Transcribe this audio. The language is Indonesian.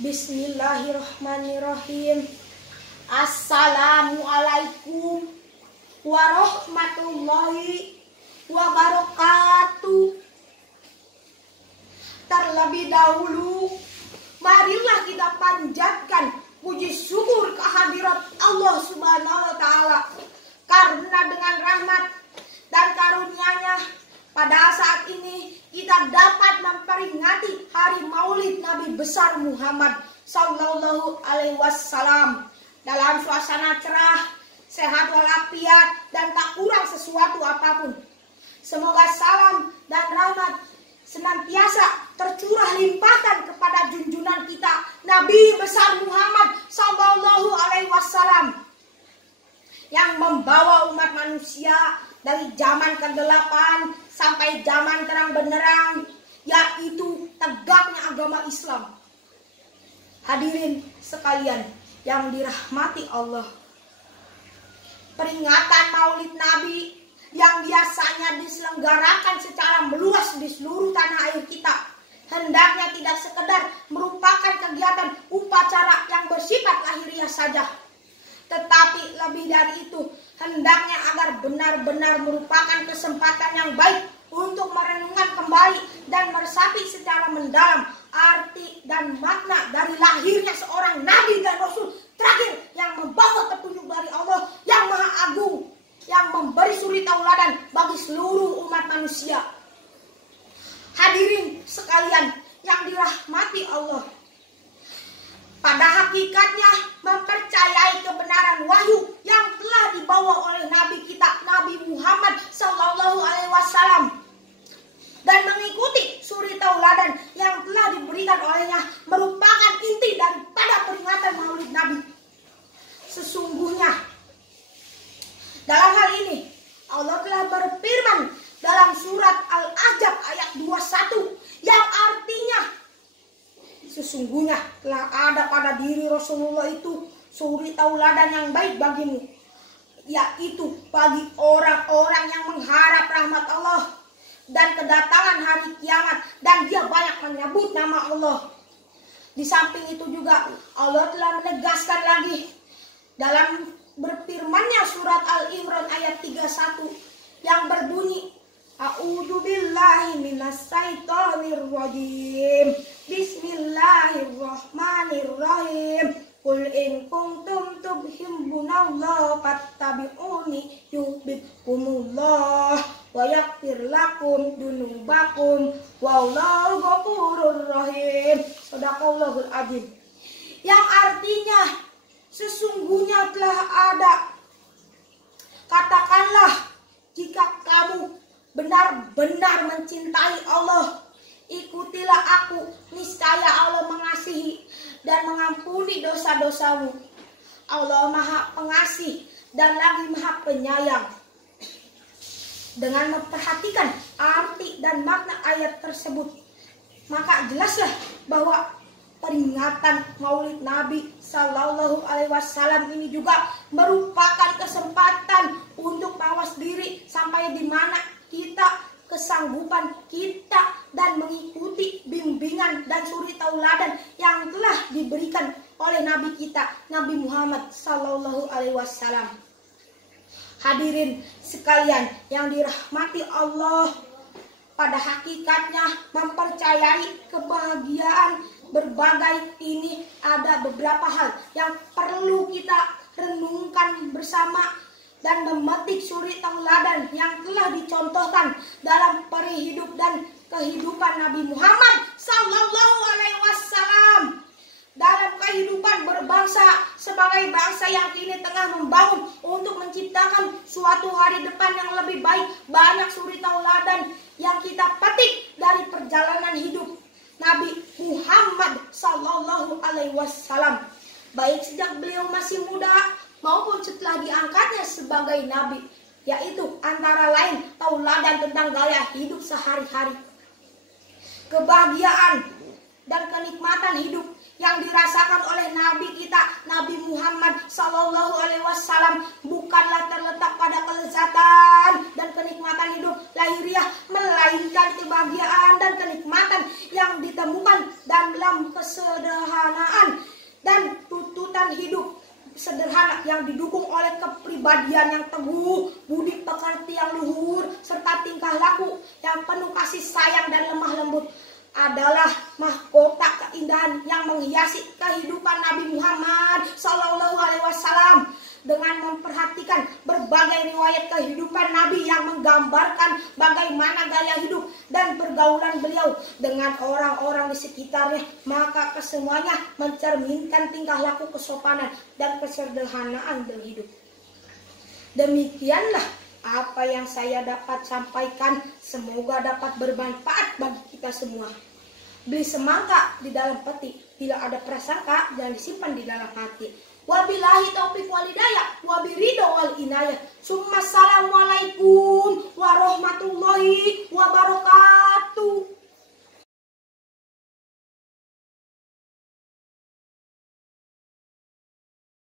Bismillahirrahmanirrahim. Assalamualaikum warahmatullahi wabarakatuh. Terlebih dahulu, marilah kita panjatkan puji syukur kehadirat Allah Subhanahu wa Ta'ala, karena dengan rahmat dan karunia-Nya pada saat ini kita dapat memperingati hari Maulid Nabi besar Muhammad Sallallahu Alaihi Wasallam dalam suasana cerah, sehat walafiat, dan tak kurang sesuatu apapun. Semoga salam dan rahmat senantiasa tercurah limpahkan kepada junjungan kita Nabi besar Muhammad Sallallahu Alaihi Wasallam yang membawa umat manusia dari zaman kegelapan sampai zaman terang benderang, yaitu tegaknya agama Islam. Hadirin sekalian yang dirahmati Allah, peringatan Maulid Nabi yang biasanya diselenggarakan secara meluas di seluruh tanah air kita hendaknya tidak sekedar merupakan kegiatan upacara yang bersifat lahiriah saja, tetapi lebih dari itu, hendaknya agar benar-benar merupakan kesempatan yang baik untuk merenungkan kembali dan meresapi secara mendalam arti dan makna dari lahirnya seorang Nabi dan Rasul terakhir yang membawa petunjuk dari Allah yang Maha Agung, yang memberi suri tauladan bagi seluruh umat manusia. Hadirin sekalian yang dirahmati Allah, pada hakikatnya mempercayai kebenaran wahyu yang telah dibawa oleh Nabi kita Nabi Muhammad Sallallahu Alaihi Wasallam dan mengikuti suri tauladan yang telah diberikan olehnya merupakan inti daripada peringatan Maulid Nabi. Sesungguhnya dalam hal ini Allah telah berfirman dalam surat Al-Ahzab ayat 21 yang artinya, sesungguhnya telah ada pada diri Rasulullah itu suri tauladan yang baik bagimu, yaitu bagi orang-orang yang mengharap rahmat Allah dan kedatangan hari kiamat, dan dia banyak menyebut nama Allah. Di samping itu juga Allah telah menegaskan lagi dalam berfirmannya surat Al-Imran ayat 31 yang berbunyi, A'udzubillahi minasyaitonirrajim. Bismillahirrahmanirrahim. Qul in kuntum tuhibbunallah fattabi'uni yuhibbukumullah wa yaghfir lakum dzunubakum wallahu ghafurur rahim. Shadaqallahul adzim. Yang artinya sesungguhnya telah ada, katakanlah, jika kamu benar-benar mencintai Allah, ikutilah aku, niscaya Allah mengasihi dan mengampuni dosa-dosamu. Allah Maha Pengasih dan lagi Maha Penyayang. Dengan memperhatikan arti dan makna ayat tersebut, maka jelaslah bahwa peringatan Maulid Nabi Sallallahu Alaihi Wasallam ini juga merupakan kesempatan untuk mawas diri sampai di mana kita, kesanggupan kita, dan mengikuti bimbingan dan suri tauladan yang telah diberikan oleh Nabi kita Nabi Muhammad Sallallahu Alaihi Wasallam. Hadirin sekalian yang dirahmati Allah, pada hakikatnya mempercayai kebahagiaan berbagai ini ada beberapa hal yang perlu kita renungkan bersama dan memetik suri tauladan yang telah dicontohkan dalam perihidup dan kehidupan Nabi Muhammad Sallallahu Alaihi Wasallam dalam kehidupan berbangsa sebagai bangsa yang kini tengah membangun untuk menciptakan suatu hari depan yang lebih baik. Banyak suri tauladan yang kita petik dari perjalanan hidup Nabi Muhammad Sallallahu Alaihi Wasallam, baik sejak beliau masih muda maupun setelah diangkatnya sebagai nabi, yaitu antara lain tauladan tentang gaya hidup sehari-hari, kebahagiaan dan kenikmatan hidup yang dirasakan oleh Nabi kita Nabi Muhammad Sallallahu Alaihi Wasallam bukanlah terletak pada kelezatan dan kenikmatan hidup lahiriah, melainkan kebahagiaan dan kenikmatan yang ditemukan dalam kesederhanaan dan tuntutan hidup sederhana yang didukung oleh kepribadian yang teguh, budi pekerti yang luhur, serta tingkah laku yang penuh kasih sayang dan lemah lembut adalah mahkota keindahan yang menghiasi kehidupan Nabi Muhammad SAW. Dengan memperhatikan berbagai riwayat kehidupan Nabi yang menggambarkan bagaimana gaya hidup dan pergaulan beliau dengan orang-orang di sekitarnya, maka kesemuanya mencerminkan tingkah laku kesopanan dan kesederhanaan berhidup. Demikianlah apa yang saya dapat sampaikan, semoga dapat bermanfaat bagi kita semua. Beli semangka di dalam peti, bila ada prasangka jangan disimpan di dalam hati. Wabillahi taufiq walhidayah, wabiridho wal inayah. Assalamualaikum warahmatullahi wabarakatuh.